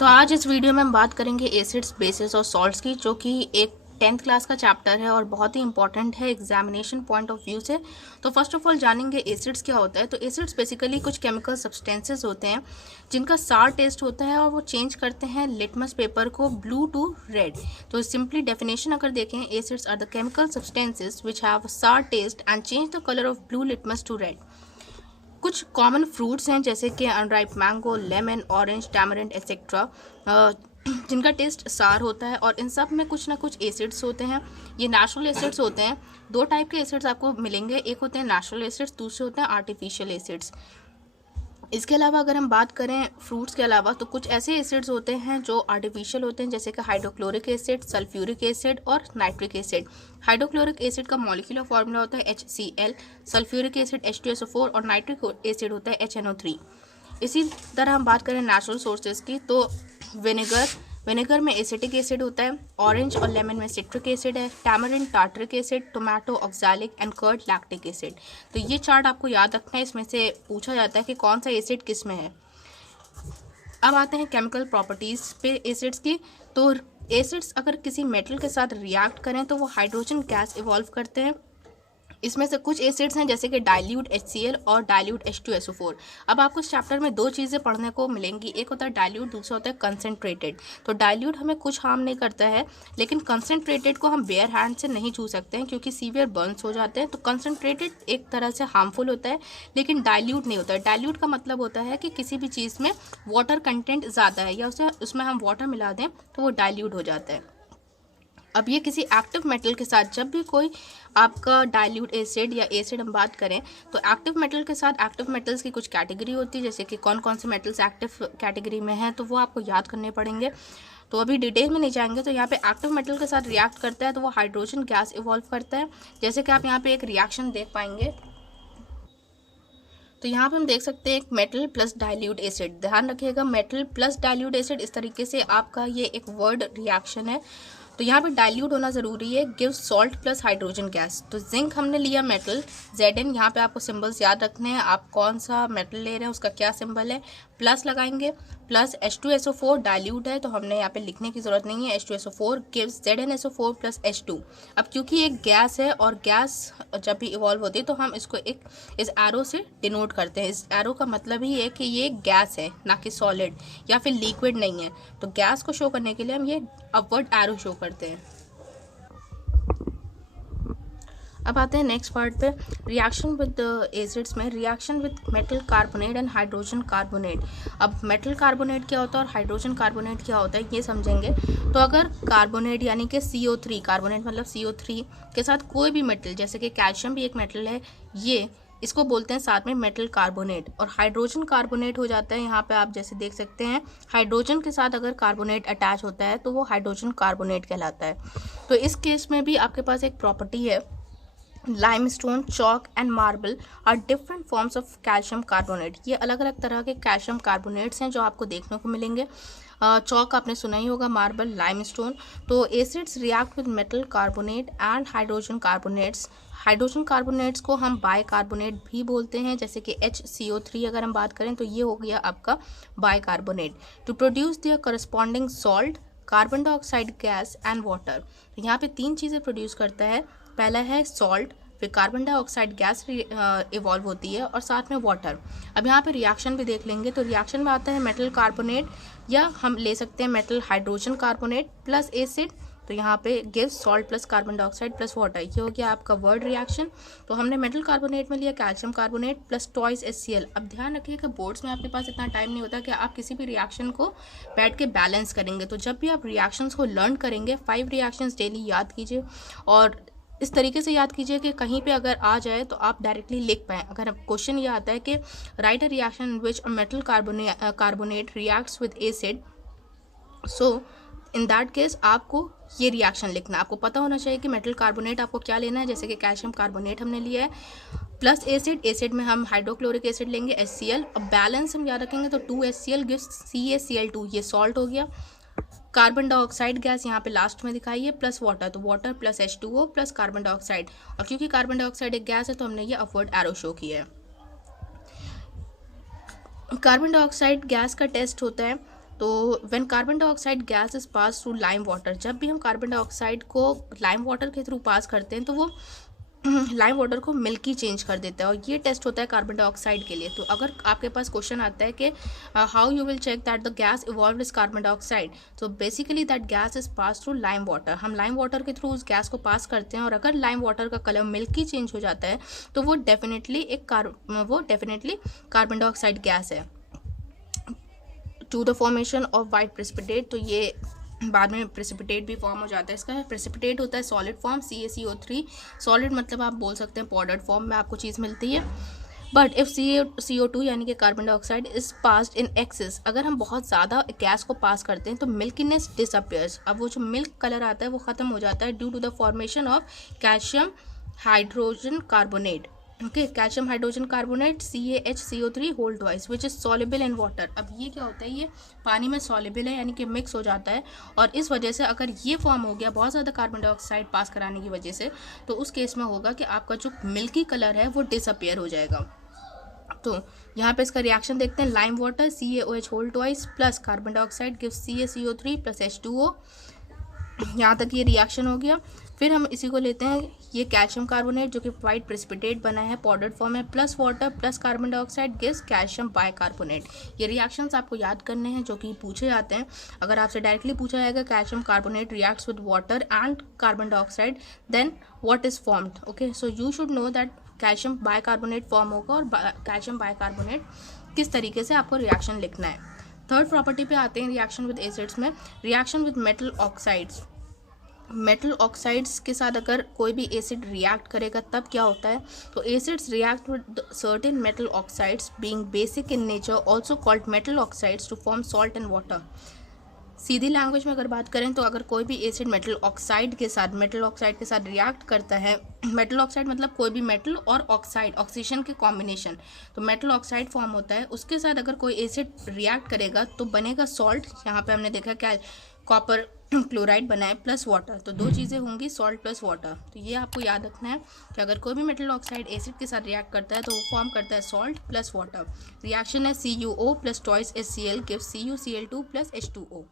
तो आज इस वीडियो में हम बात करेंगे एसिड्स, बेसिस और सॉल्ट्स की, जो कि एक 10th क्लास का चैप्टर है और बहुत ही इंपॉर्टेंट है एग्जामिनेशन पॉइंट ऑफ व्यू से। तो फर्स्ट ऑफ ऑल जानेंगे एसिड्स क्या होता है। तो एसिड्स बेसिकली कुछ केमिकल सब्सटेंसेस होते हैं जिनका सार टेस्ट होता है और वो चेंज करते हैं लिटमस पेपर को ब्लू टू रेड। तो सिंपली डेफिनेशन अगर देखें, acids are the chemical substances which have sour taste and change the colour of blue litmus to red. कुछ कॉमन फ्रूट्स हैं जैसे कि unripe mango, lemon, orange, tamarind etcetera, जिनका taste sour होता है और इन सब में कुछ ना कुछ एसिड्स होते हैं। ये नेचुरल एसिड्स होते हैं। दो टाइप के एसिड्स आपको मिलेंगे, एक होते हैं नेचुरल एसिड्स, दूसरे होते हैं आर्टिफिशियल एसिड्स। इसके अलावा अगर हम बात करें फ्रूट्स के अलावा, तो कुछ ऐसे एसिड्स होते हैं जो आर्टिफिशियल होते हैं जैसे कि हाइड्रोक्लोरिक एसिड, सल्फ्यूरिक एसिड और नाइट्रिक एसिड। हाइड्रोक्लोरिक एसिड का मॉलिक्यूलर फॉर्मूला होता है HCl, सल्फ्यूरिक एसिड H2SO4 और नाइट्रिक एसिड होता है HNO3। इसी तरह हम बात करें नेचुरल सोर्सेज की, तो विनेगर में एसिटिक एसिड होता है, ऑरेंज और लेमन में सिट्रिक एसिड है, tamarind tartaric acid, tomato oxalic and curd lactic acid. तो ये चार्ट आपको याद रखना है, इसमें से पूछा जाता है कि कौन सा एसिड किस में है। अब आते हैं केमिकल प्रॉपर्टीज़ पे एसिड्स की। तो एसिड्स अगर किसी मेटल के साथ रिएक्ट करें तो वो हाइड्रोजन गैस इवॉल्व करते हैं। इसमें से कुछ एसिड्स हैं जैसे कि डाइल्यूट HCl और डाइल्यूट H2SO4। अब आपको इस चैप्टर में दो चीज़ें पढ़ने को मिलेंगी, एक होता है डाइल्यूट, दूसरा होता है कंसनट्रेटेड। तो डाइल्यूट हमें कुछ हार्म नहीं करता है, लेकिन कंसनट्रेटेड को हम बेयर हैंड से नहीं छू सकते हैं क्योंकि सीवियर बर्न्स हो जाते हैं। तो कंसनट्रेटेड एक तरह से हार्मफुल होता है, लेकिन डाइल्यूट नहीं होता है। डाइल्यूट का मतलब होता है कि किसी भी चीज़ में वाटर कंटेंट ज़्यादा है या उसमें हम वाटर मिला दें तो वो डाइल्यूट हो जाता है। अब ये किसी एक्टिव मेटल के साथ, जब भी कोई आपका डाइल्यूट एसिड या एसिड हम बात करें, तो एक्टिव मेटल के साथ, एक्टिव मेटल्स की कुछ कैटेगरी होती है जैसे कि कौन कौन से मेटल्स एक्टिव कैटेगरी में हैं, तो वो आपको याद करने पड़ेंगे। तो अभी डिटेल में नहीं जाएंगे। तो यहाँ पे एक्टिव मेटल के साथ रिएक्ट करता है तो वो हाइड्रोजन गैस इवॉल्व करता है, जैसे कि आप यहाँ पे एक रिएक्शन देख पाएंगे। तो यहाँ पे हम देख सकते हैं एक मेटल प्लस डाइल्यूट एसिड। ध्यान रखिएगा, मेटल प्लस डाइल्यूट एसिड, इस तरीके से आपका ये एक वर्ड रिएक्शन है। तो यहाँ पे डाइल्यूट होना ज़रूरी है। Give salt plus hydrogen gas. तो जिंक हमने लिया मेटल Zn, यहाँ पे आपको सिंबल्स याद रखने हैं, आप कौन सा मेटल ले रहे हैं उसका क्या सिंबल है, प्लस लगाएंगे, प्लस H2SO4 डाइल्यूट है तो हमने यहाँ पे लिखने की ज़रूरत नहीं है। H2SO4 gives ZnSO4 plus H2। अब क्योंकि एक गैस है और गैस जब भी इवॉल्व होती है तो हम इसको एक इस एरो से डिनोट करते हैं। इस एरो का मतलब ही है कि ये गैस है, ना कि सॉलिड या फिर लिक्विड नहीं है। तो गैस को शो करने के लिए हम ये अपवर्ड एरो शो करते हैं। अब आते हैं नेक्स्ट पार्ट पे, रिएक्शन विद एसिड्स में, reaction with metal carbonate and hydrogen carbonate. अब मेटल कार्बोनेट क्या होता है और हाइड्रोजन कार्बोनेट क्या होता है ये समझेंगे। तो अगर कार्बोनेट यानी कि CO3, कार्बोनेट मतलब CO3 के साथ कोई भी मेटल, जैसे कि कैल्शियम भी एक मेटल है, ये इसको बोलते हैं साथ में मेटल कार्बोनेट। और हाइड्रोजन कार्बोनेट हो जाता है, यहाँ पे आप जैसे देख सकते हैं, हाइड्रोजन के साथ अगर कार्बोनेट अटैच होता है तो वो हाइड्रोजन कार्बोनेट कहलाता है। तो इस केस में भी आपके पास एक प्रॉपर्टी है, limestone, chalk and marble are different forms of calcium carbonate. ये अलग अलग तरह के कैल्शियम कार्बोनेट्स हैं जो आपको देखने को मिलेंगे। चॉक आपने सुना ही होगा, मार्बल, लाइमस्टोन। तो acids react with metal carbonate and hydrogen carbonates. Hydrogen carbonates को हम बाइकार्बोनेट भी बोलते हैं, जैसे कि HCO3 अगर हम बात करें तो ये हो गया आपका bicarbonate. To produce their corresponding salt, carbon dioxide gas and water. यहाँ पे तीन चीज़ें प्रोड्यूस करता है, पहला है सॉल्ट, फिर कार्बन डाइऑक्साइड गैस इवॉल्व होती है और साथ में वाटर। अब यहाँ पे रिएक्शन भी देख लेंगे। तो रिएक्शन में आता है मेटल कार्बोनेट, या हम ले सकते हैं metal hydrogen carbonate plus acid. तो यहाँ पे give salt plus carbon dioxide plus water, ये हो गया आपका वर्ड रिएक्शन। तो हमने मेटल कार्बोनेट में लिया calcium carbonate plus twice HCl। अब ध्यान रखिएगा, बोर्ड्स में आपके पास इतना टाइम नहीं होता कि आप किसी भी रिएक्शन को बैठ के बैलेंस करेंगे। तो जब भी आप रिएक्शंस को लर्न करेंगे, 5 रिएक्शंस डेली याद कीजिए और इस तरीके से याद कीजिए कि कहीं पे अगर आ जाए तो आप डायरेक्टली लिख पाएँ। अगर क्वेश्चन ये आता है कि right a reaction in which a metal carbonate reacts with acid, so in that case आपको ये रिएक्शन लिखना है। आपको पता होना चाहिए कि मेटल कार्बोनेट आपको क्या लेना है, जैसे कि कैल्शियम कार्बोनेट हमने लिया है प्लस एसिड, एसिड में हम हाइड्रोक्लोरिक एसिड लेंगे HCl। अब बैलेंस हम याद रखेंगे तो 2 HCl गिव्स CaCl2, ये सॉल्ट हो गया। कार्बन डाइऑक्साइड गैस यहाँ पे लास्ट में दिखाई है प्लस वाटर, तो water plus H2O plus carbon dioxide. और क्योंकि कार्बन डाइऑक्साइड एक गैस है तो हमने ये अपवर्ड एरो शो किया है। कार्बन डाइऑक्साइड गैस का टेस्ट होता है तो when carbon dioxide gas is pass through lime water, जब भी हम कार्बन डाइऑक्साइड को लाइम वाटर के थ्रू पास करते हैं तो वो लाइम वाटर को मिल्की चेंज कर देता है, और ये टेस्ट होता है कार्बन डाइऑक्साइड के लिए। तो अगर आपके पास क्वेश्चन आता है कि how you will check that the gas evolve is carbon dioxide, तो basically that gas is pass through lime water. हम लाइम वाटर के थ्रू उस गैस को पास करते हैं, और अगर लाइम वाटर का कलर मिल्की चेंज हो जाता है तो वो डेफिनेटली कार्बन डाइऑक्साइड गैस है। To the formation of white precipitate, तो ये बाद में प्रेसिपिटेट भी फॉर्म हो जाता है। इसका प्रेसिपिटेट होता है सॉलिड फॉर्म CaCO3, सॉलिड मतलब आप बोल सकते हैं पाउडर्ड फॉर्म में आपको चीज़ मिलती है। बट इफ़ CO2 यानी कि carbon dioxide is passed in excess, अगर हम बहुत ज़्यादा गैस को पास करते हैं तो मिल्कीनेस डिसअपियर्स। अब वो जो मिल्क कलर आता है वो ख़त्म हो जाता है due to the formation of calcium hydrogen carbonate. Okay, calcium hydrogen carbonate CaHCO3 whole twice which is soluble in water. अब ये क्या होता है, ये पानी में सॉल्युबल है यानी कि मिक्स हो जाता है, और इस वजह से अगर ये फॉर्म हो गया बहुत ज़्यादा कार्बन डाइऑक्साइड पास कराने की वजह से, तो उस केस में होगा कि आपका जो मिल्की कलर है वो डिसअपियर हो जाएगा। तो यहाँ पे इसका रिएक्शन देखते हैं, lime water CaOH whole twice plus carbon dioxide gives CaCO3 plus H2O। यहाँ तक ये रिएक्शन हो गया। फिर हम इसी को लेते हैं, ये कैल्शियम कार्बोनेट जो कि वाइट प्रेसिपिटेट बना है, पाउडर्ड फॉर्म है, plus water plus carbon dioxide gives calcium bicarbonate. ये रिएक्शंस आपको याद करने हैं जो कि पूछे जाते हैं। अगर आपसे डायरेक्टली पूछा जाएगा calcium carbonate reacts with water and carbon dioxide, then what is formed. Okay, so you should know that calcium bicarbonate form होगा, और कैल्शियम बाइकार्बोनेट किस तरीके से आपको रिएक्शन लिखना है। थर्ड प्रॉपर्टी पे आते हैं रिएक्शन विद एसिड्स में, reaction with metal oxides. Metal oxides के साथ अगर कोई भी एसिड रिएक्ट करेगा तब क्या होता है, तो acids react with certain metal oxides being basic in nature also called metal oxides to form salt and water. सीधी लैंग्वेज में अगर बात करें तो अगर कोई भी एसिड मेटल ऑक्साइड के साथ रिएक्ट करता है, मेटल ऑक्साइड मतलब कोई भी मेटल और ऑक्साइड ऑक्सीजन के कॉम्बिनेशन, तो मेटल ऑक्साइड फॉर्म होता है। उसके साथ अगर कोई एसिड रिएक्ट करेगा तो बनेगा सॉल्ट। यहाँ पे हमने देखा क्या, कॉपर क्लोराइड बना है प्लस वाटर, तो दो चीज़ें होंगी सॉल्ट प्लस वाटर। तो ये आपको याद रखना है कि अगर कोई भी मेटल ऑक्साइड एसिड के साथ रिएक्ट करता है तो वो फॉर्म करता है सॉल्ट प्लस वाटर। रिएक्शन है CuO plus twice HCl gives CuCl2 plus H2O।